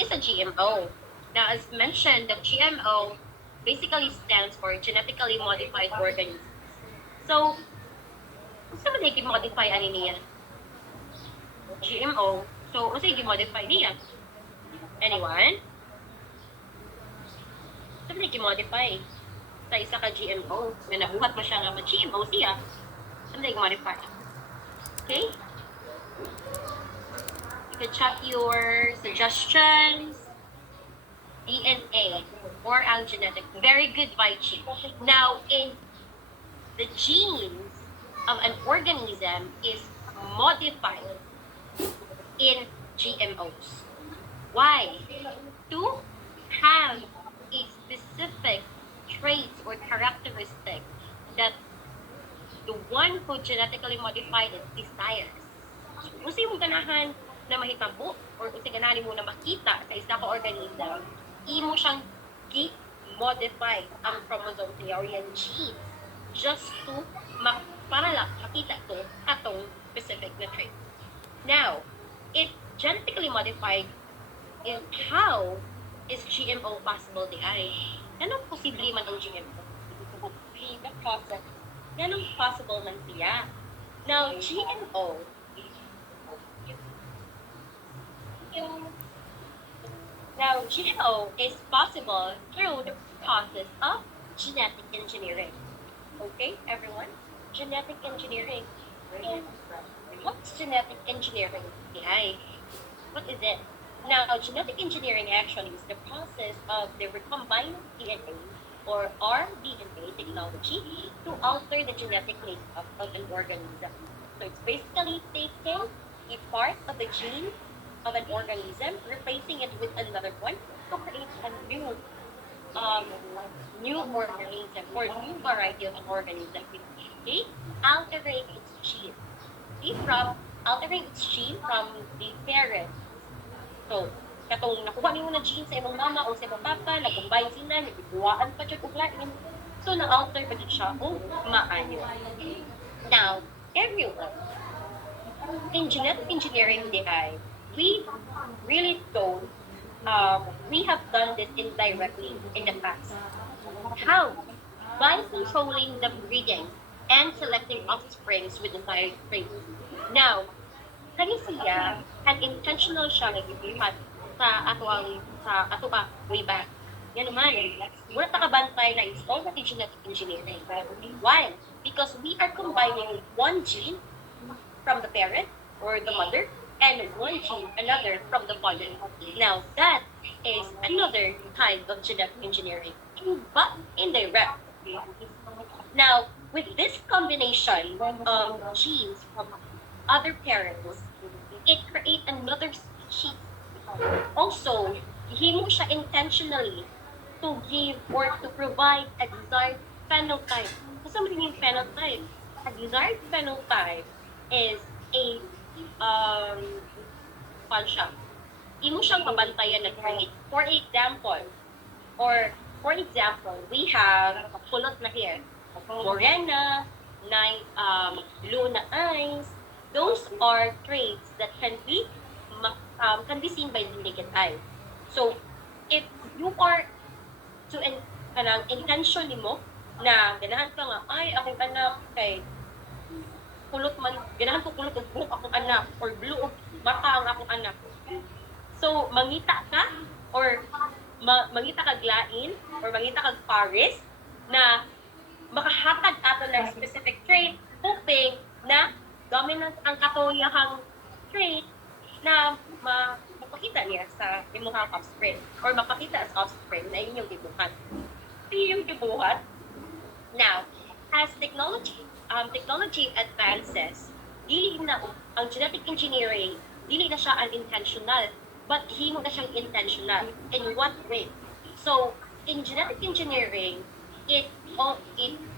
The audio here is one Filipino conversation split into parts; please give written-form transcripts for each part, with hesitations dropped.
What is a GMO? Now, as mentioned, the GMO basically stands for genetically modified organisms. So, kung saan man modify ani niya? GMO. So, kung saan modify niya? Anyone? Saan man modify? Sa isa ka GMO. Na nabuhat mo siya nga GMO siya. Saan man modify? Okay? You can check your suggestions. DNA or ang genetic. Very good, Vaichi. Now, in the genes of an organism is modified in GMOs. Why? To have a specific traits or characteristic that the one who genetically modified it desires. So, kung sa'yo ganahan na mahitabo or kung ganahan mo na makita sa isa ka organism, imo siyang modify ang chromosome niya or yung genes just to para lang makita to atong specific na trait. Now, it genetically modified is how is GMO possible di ay? Anong posible man ang GMO? The process. Anong possible man siya? Now, GMO Now, GMO is possible through the process of genetic engineering. Okay, everyone? Genetic engineering. What's genetic engineering? What is it? Now, genetic engineering actually is the process of the recombined DNA or rDNA technology to alter the genetic makeup of an organism. So it's basically taking a part of the gene of an organism, replacing it with another one to create a new organism or new variety of an organism. Okay? Altering its gene. Okay? From altering its gene from the parent. So, katong nakuha niyo na gene sa imong mama o sa imong papa, nag-combine sila, nagbuwaan pa siya ug lain. So, na-alter pa din siya o maanyo. Now, everyone, in genetic engineering, we really don't, we have done this indirectly in the past. How? By controlling the breeding and selecting offsprings with desired traits. Now, kani siya, an intentional siya nag-ibuhat sa ato way back. Yan naman, wala takabantay na it's already genetic engineering. Why? Because we are combining one gene from the parent or the mother and one gene, another from the father. Now, that is another kind of genetic engineering, but indirect. Now, with this combination of genes from other parents, it creates another species. Also, himo siya intentionally to give or to provide a desired phenotype. Kasi ano yung phenotype? A desired phenotype is a siya. Imo siyang mabantayan na create. For example, we have kulot na hair, morena, blue na eyes. Those are traits that can be seen by the naked eye. So, if you are to intention mo na ganahan ka nga, ay, akong anak kay kulot man, ganahan ko kulot og buhok akong anak or blue og mata ang akong anak. So, mangita ka or mangita kag lain or mangita kag pares na makahatag ato ng specific trait hoping na dominant ang katuyahang trait na mapakita niya sa imuhang offspring or mapakita sa offspring na inyong gibuhat. Inyong gibuhat. Now, as technology advances, dili na ang genetic engineering, dili na siya unintentional, but himo na siyang intentional. In what way? So, in genetic engineering, it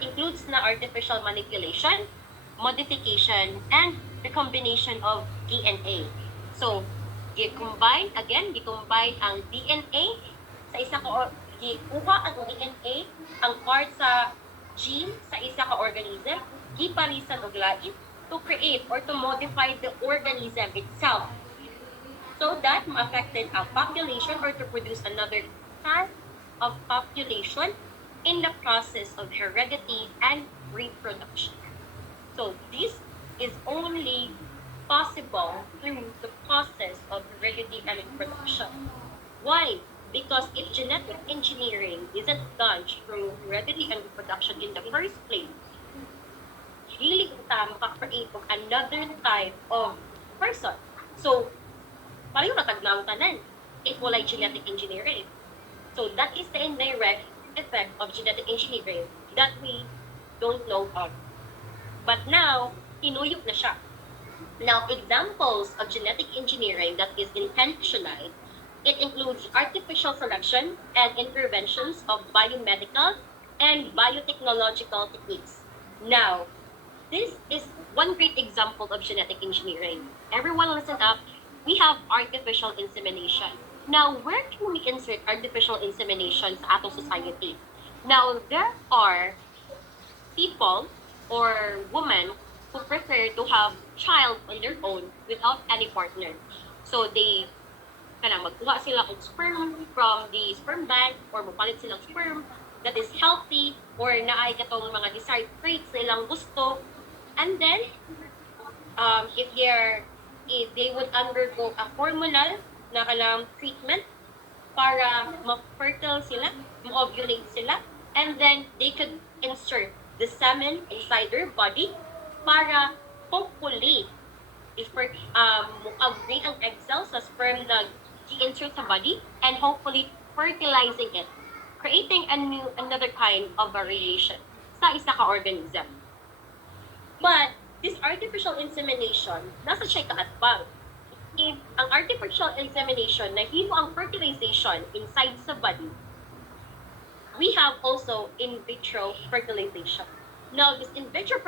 includes na artificial manipulation, modification, and the combination of DNA. So, i-combine ang DNA sa isa ka giuha ang DNA, ang part sa gene sa isa ka organism, giparisan og lain to create or to modify the organism itself. so that ma-affected ang population or to produce another type of population in the process of heredity and reproduction. So this is only possible through the process of heredity and reproduction. Why? Because if genetic engineering isn't done through heredity and reproduction in the first place, really kita makaka-create of another type of person. So, pareho na tagnaw tanan if walay genetic engineering. So that is the indirect effect of genetic engineering that we don't know of. But now, tinuyok na siya. Now, examples of genetic engineering that is intentional, it includes artificial selection and interventions of biomedical and biotechnological techniques. Now, this is one great example of genetic engineering. Everyone listen up. We have artificial insemination. Now, where can we insert artificial insemination sa atong society? Now, there are people or women who prefer to have child on their own without any partner. So, they magkuha sila og sperm from the sperm bank or mapalit silang sperm that is healthy or naay katong mga desired traits na ilang gusto. And then, if they would undergo a hormonal na kanang treatment para ma-fertile sila, ma-ovulate sila, and then they could insert the semen inside their body para hopefully mag-upgrade ang egg cells sa sperm na i-insert sa body and hopefully fertilizing it, creating another kind of variation sa isa ka organism. But this artificial insemination, nasa siya kaatbang. If ang artificial insemination nahimo ang fertilization inside sa body, we have also in vitro fertilization. Now, this in vitro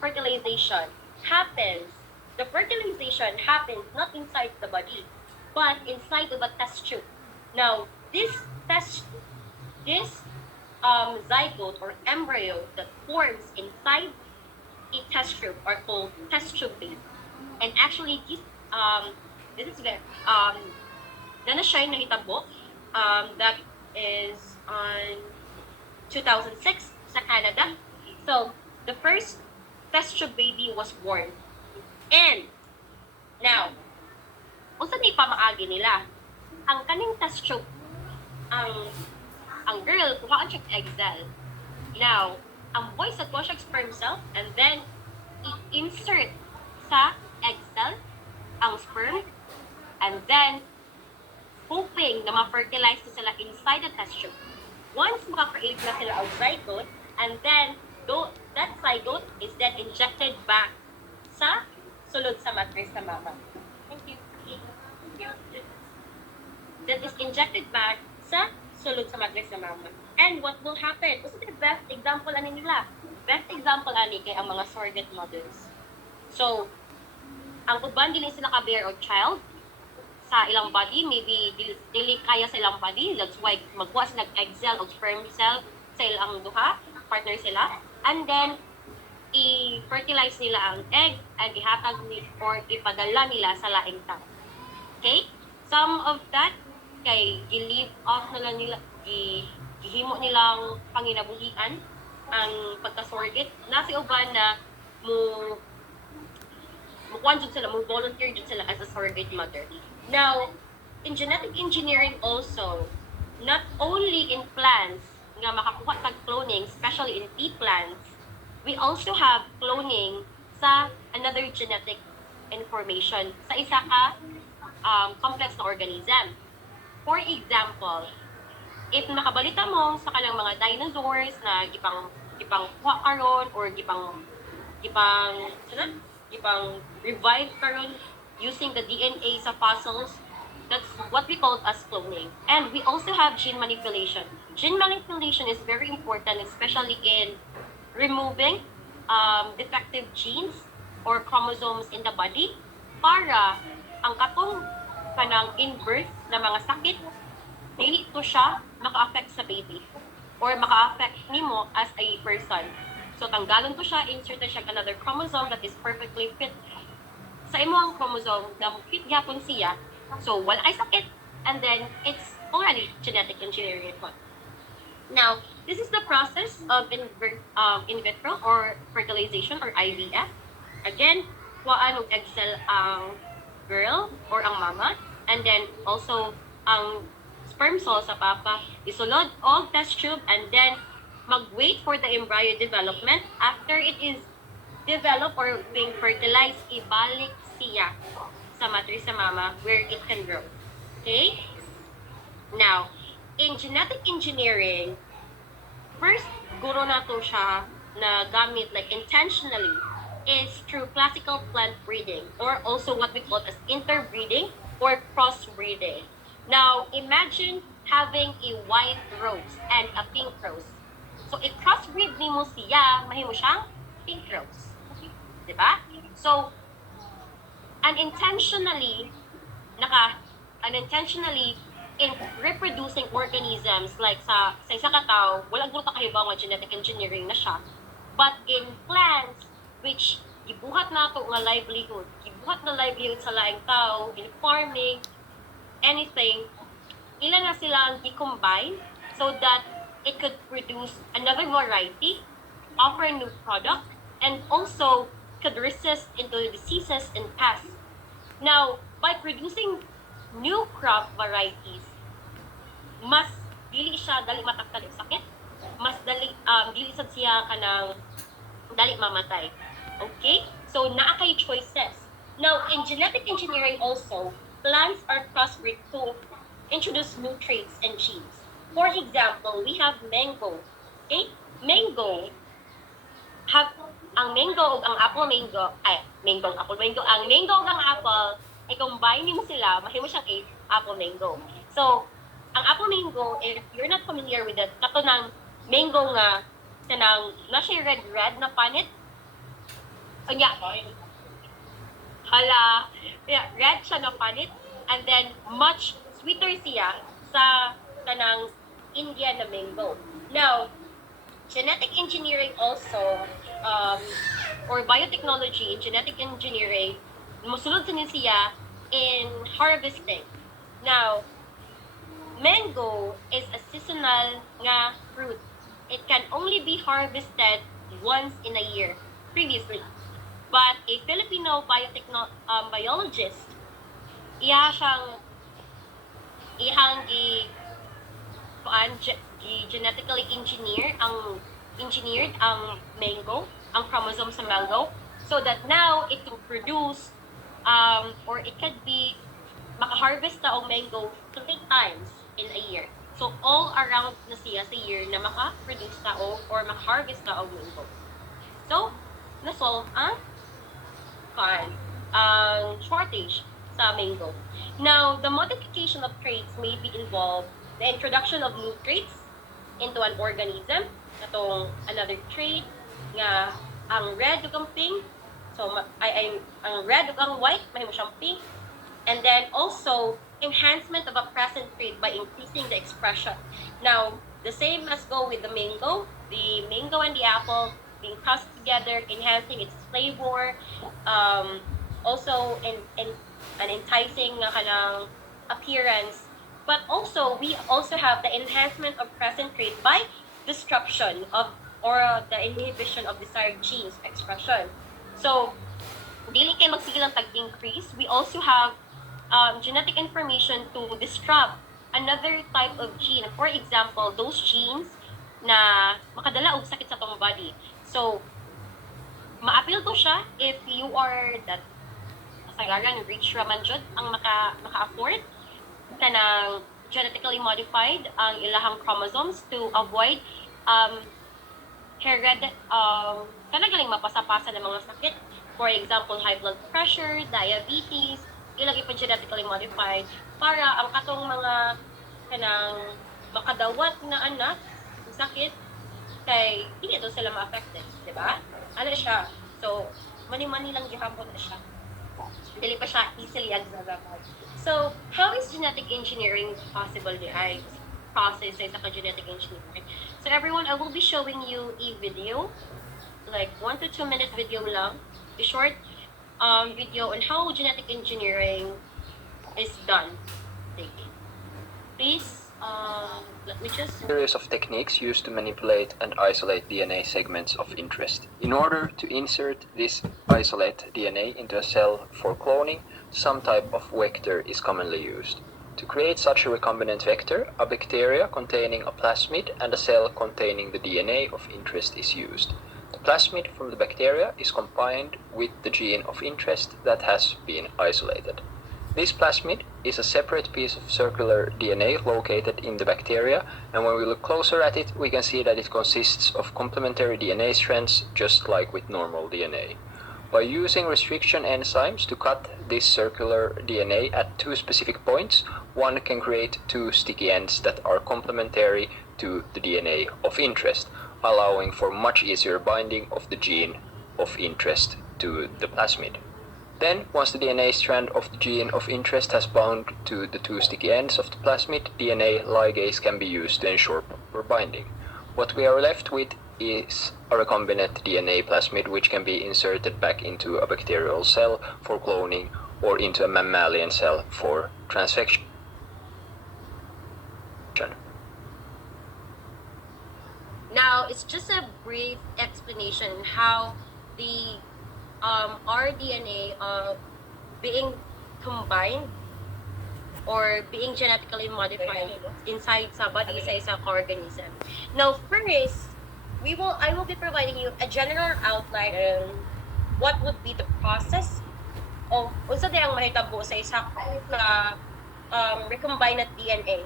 fertilization happens, the fertilization happens not inside the body, but inside of a test tube. Now, this zygote or embryo that forms inside a test tube are called test tube baby. And actually, this is very na siya nahitabo that is on 2006 sa Canada. So, the first test tube baby was born. And now, unsa ni pamaagi nila? Ang kaning test tube, ang girl kuhaan siya egg cell. Now, ang boy sa siya sperm cell and then i-insert sa egg cell ang sperm and then hoping na ma-fertilize na sila inside the test tube. Once maka-create na sila of zygote and then that zygote is then injected back sa sulod sa matris sa mama. Thank you. That is injected back sa sulod sa matris sa mama. And what will happen? What's the best example ani nila? Best example ani kay ang mga surrogate mothers. So, ang uban din sila ka-bear of child sa ilang body, maybe dili kaya sa ilang body, that's why magkuha sila egg cell o sperm cell sa ilang duha, partner sila, and then i-fertilize nila ang egg and ihatag or ipadala nila sa laing tao. Okay? Some of that kay i-leave off na lang nila, gihimo nilang panginabuhian ang pagka-surrogate. Nasi uban na mukuan jud sila, volunteer jud sila as a surrogate mother. Now, in genetic engineering also, not only in plants nga makakuha tag cloning, especially in pea plants, we also have cloning sa another genetic information sa isa ka complex na organism. For example, if nakabalita mo sa kanang mga dinosaurs na gipang kuha karon or gipang revive karon using the DNA sa fossils, that's what we call as cloning. And we also have gene manipulation. Gene manipulation is very important, especially in removing defective genes or chromosomes in the body para ang katong kanang in-birth na mga sakit, dili to siya maka-affect sa baby or maka-affect nimo as a person. So, tanggalon to siya, insert na siya another chromosome that is perfectly fit sa imo ang chromosome na fit gyapon siya So, wala ay sakit, and then it's already genetic engineering. Now, this is the process of in vitro or fertilization or IVF. Again, kuhaan og egg cell ang girl or ang mama, and then also ang sperm cell sa papa isulod og test tube, and then mag-wait for the embryo development. After it is developed or being fertilized, ibalik siya sa matrix sa mama where it can grow. Okay? Now, in genetic engineering, first guro na to siya na gamit like intentionally is through classical plant breeding, or also what we call as interbreeding or crossbreeding. Now, imagine having a white rose and a pink rose. So, i-crossbreed mo siya, mahimo siyang pink rose. Diba? So, unintentionally in reproducing organisms like sa isa ka tao, wala guro ta kahibaw nga genetic engineering na siya. But in plants, which gibuhat na ito nga livelihood, sa laing tao, in farming, anything, ilan na silang i-combine so that it could produce another variety, offer new product, and also could resist into diseases and pests. Now, by producing new crop varieties, mas dili siya dali mataktal og sakit, mas dali dili sad siya kanang dali mamatay. Okay? So naa kay choices. Now, in genetic engineering also, plants are crossbreed to introduce new traits and genes. For example, we have mango. Okay? Ang mango ug ang apple mango, ang mango ug ang apple, i-combine mo sila, mahimo siyang apple mango. So, ang apple mango, if you're not familiar with it, kato ng mango nga, kanang, na siya red na panit, red siya na panit, and then much sweeter siya sa kanang Indian na mango. Now, genetic engineering also, or biotechnology in genetic engineering, musulod sa siya in harvesting. Now, mango is a seasonal nga fruit. It can only be harvested once in a year previously. But a Filipino biologist, ihang genetically engineered ang mango, ang chromosome sa mango, so that now it will produce or it could be maka-harvest na og mango 3 times in a year. So all around na siya sa year na maka-produce na or maka-harvest na og mango. So na-solve ang shortage sa mango. Now, the modification of traits may be involved the introduction of new traits into an organism. Itong another trait nga ang red ug ang pink. So ang red ug ang white mahimo siyang pink. And then also enhancement of a present trait by increasing the expression. Now, the same as go with the mango and the apple being crossed together, enhancing its flavor, also in an enticing kanang appearance. But also, we also have the enhancement of present trait by disruption of or the inhibition of desired genes expression. So, dili kay magsigil ang tag-increase, we also have genetic information to disrupt another type of gene. For example, those genes na makadala og sakit sa tong body. So, ma-appeal to siya if you are that kasagaran rich raman jud ang maka-afford kanang genetically modified ang ilahang chromosomes to avoid kanagaling mapasa-pasa ng mga sakit. For example, high blood pressure, diabetes, ilang ipa genetically modified para ang katong mga kanang makadawat na anak sakit kay hindi to sila ma-affected, di ba? Ano siya? So, mani-mani lang gihapon na siya. Dili pa siya easily agzagabag. So, how is genetic engineering possible ay process sa genetic engineering? So, everyone, I will be showing you a video, like 1 to 2 minute video lang, a short video on how genetic engineering is done. Please, let me just... Series of techniques used to manipulate and isolate DNA segments of interest. In order to insert this isolate DNA into a cell for cloning, some type of vector is commonly used. To create such a recombinant vector, a bacteria containing a plasmid and a cell containing the DNA of interest is used. The plasmid from the bacteria is combined with the gene of interest that has been isolated. This plasmid is a separate piece of circular DNA located in the bacteria, and when we look closer at it, we can see that it consists of complementary DNA strands, just like with normal DNA. By using restriction enzymes to cut this circular DNA at two specific points, one can create two sticky ends that are complementary to the DNA of interest, allowing for much easier binding of the gene of interest to the plasmid. Then, once the DNA strand of the gene of interest has bound to the two sticky ends of the plasmid, DNA ligase can be used to ensure proper binding. What we are left with is a recombinant DNA plasmid which can be inserted back into a bacterial cell for cloning or into a mammalian cell for transfection. Now, it's just a brief explanation how the our DNA being combined or being genetically modified inside sa body sa isang organism. Now, first, I will be providing you a general outline on what would be the process of unsa di ang mahitabo sa isa na recombinant DNA.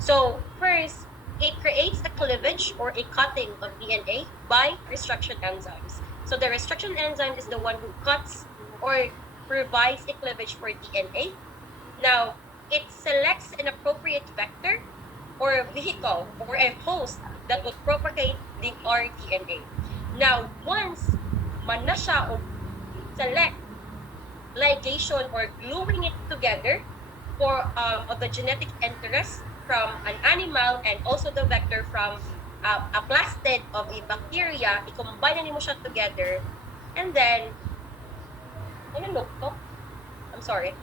So, first, it creates the cleavage or a cutting of DNA by restriction enzymes. So the restriction enzyme is the one who cuts or provides a cleavage for DNA. Now, it selects an appropriate vector or vehicle or a host that would propagate the rDNA. Now, once man na siya o select ligation or gluing it together for of the genetic interest from an animal and also the vector from a plastid of a bacteria, i-combine na mo siya together, and then, ano look to? I'm sorry.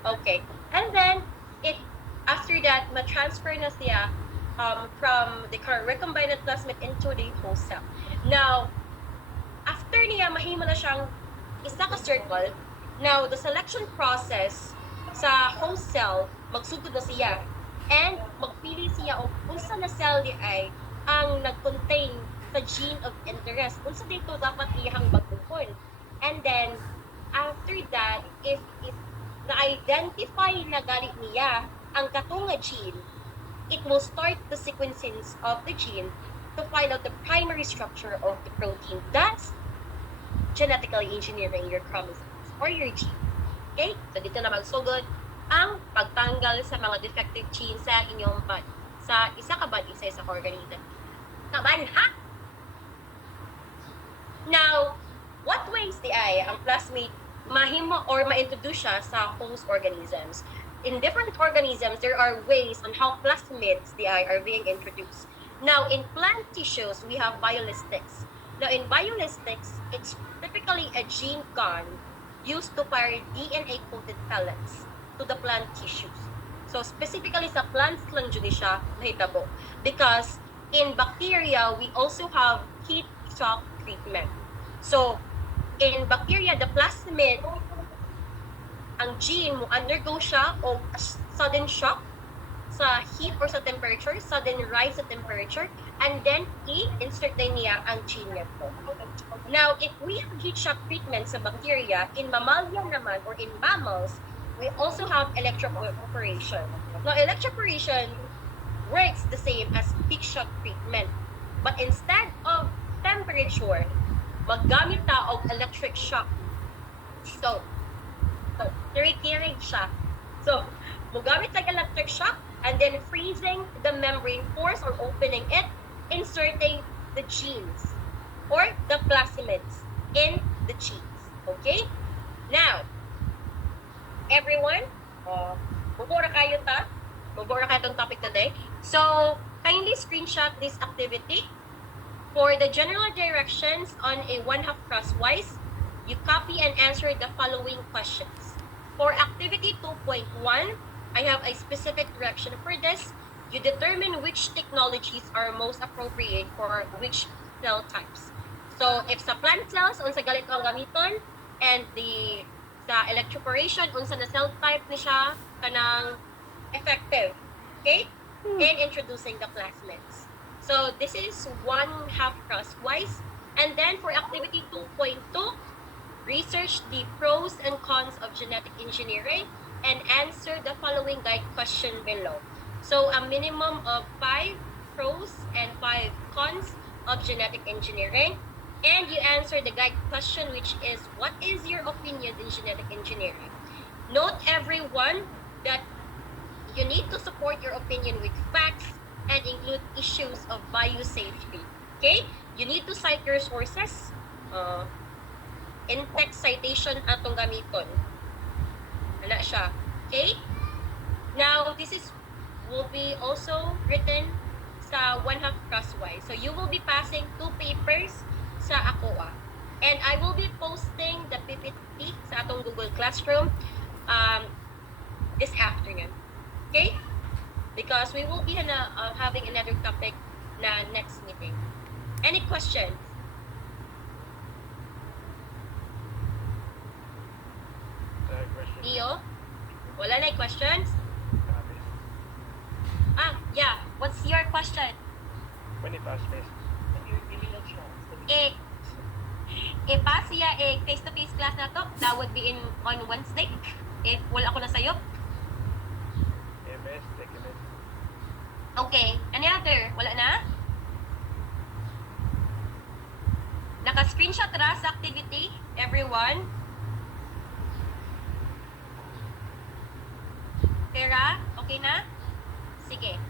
Okay. And then, after that, ma-transfer na siya from the recombinant plasmid into the host cell. Now, after niya, mahimo na siyang isa ka circle. Now, the selection process sa host cell, magsugod na siya and magpili siya o unsa na cell di ay ang nag-contain sa gene of interest. Unsa dito dapat iyang baguhon. And then, after that, if na-identify na galit niya ang katunga gene, it will start the sequencing of the gene to find out the primary structure of the protein. That's genetically engineering your chromosomes or your gene. Okay? So, dito na magsugod ang pagtanggal sa mga defective genes sa inyong body. Sa isa ka body, sa isang organism. Kaban, ha? Now, what ways di ay ang plasmid mahimo or ma-introduce siya sa host organisms? In different organisms, there are ways on how plasmids di ay are being introduced. Now, in plant tissues, we have biolistics. Now, in biolistics, it's typically a gene gun used to fire DNA-coated pellets to the plant tissues. So, specifically sa plants lang dyan siya mahitabo. Because in bacteria, we also have heat shock treatment. So, in bacteria, the plasmid, ang gene mo undergo siya o sudden shock sa heat or sa temperature, sudden rise sa temperature, and then i-insert din niya ang gene niya po. Now, if we have heat shock treatment sa bacteria, in mammalia naman or in mammals, we also have electroporation. Now, electroporation works the same as heat shock treatment. But instead of temperature, maggamit ta og electric shock. So triggerig siya. So, magamit ng electric shock and then freezing the membrane pores or opening it, inserting the genes or the plasmids in the genes. Okay? Now, everyone, bubura kayo ta. Bubura kayo itong topic today. So, kindly screenshot this activity For the general directions on a 1/2 crosswise, you copy and answer the following questions. For activity 2.1, I have a specific direction for this. You determine which technologies are most appropriate for which cell types. So, if sa plant cells, unsa galit ang gamiton, and sa electroporation, unsa na cell type ni siya, kanang effective. Okay? And introducing the plasmids. So, this is 1/2 crosswise. And then for activity 2.2, research the pros and cons of genetic engineering and answer the following guide question below. So, a minimum of 5 pros and 5 cons of genetic engineering. And you answer the guide question, which is, what is your opinion in genetic engineering? Note, everyone, that you need to support your opinion with facts and include issues of biosafety. Okay? You need to cite your sources. In-text citation atong gamiton. Wala siya. Okay? Now, will be also written sa 1/2 crosswise. So, you will be passing 2 papers sa ACOA. And I will be posting the PPT sa atong Google Classroom this afternoon. Okay? Because we will be having another topic na next meeting. Any questions? Leo? Wala na questions? Yeah. What's your question? When it pass face. Pass siya face-to-face class na to. That would be on Wednesday. If wala ako na sayo. MS, take MS. Okay. Any other? Wala na? Naka-screenshot ra sa activity, everyone. Tara, okay na? Sige.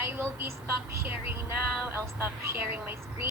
I will be stop sharing now. I'll stop sharing my screen.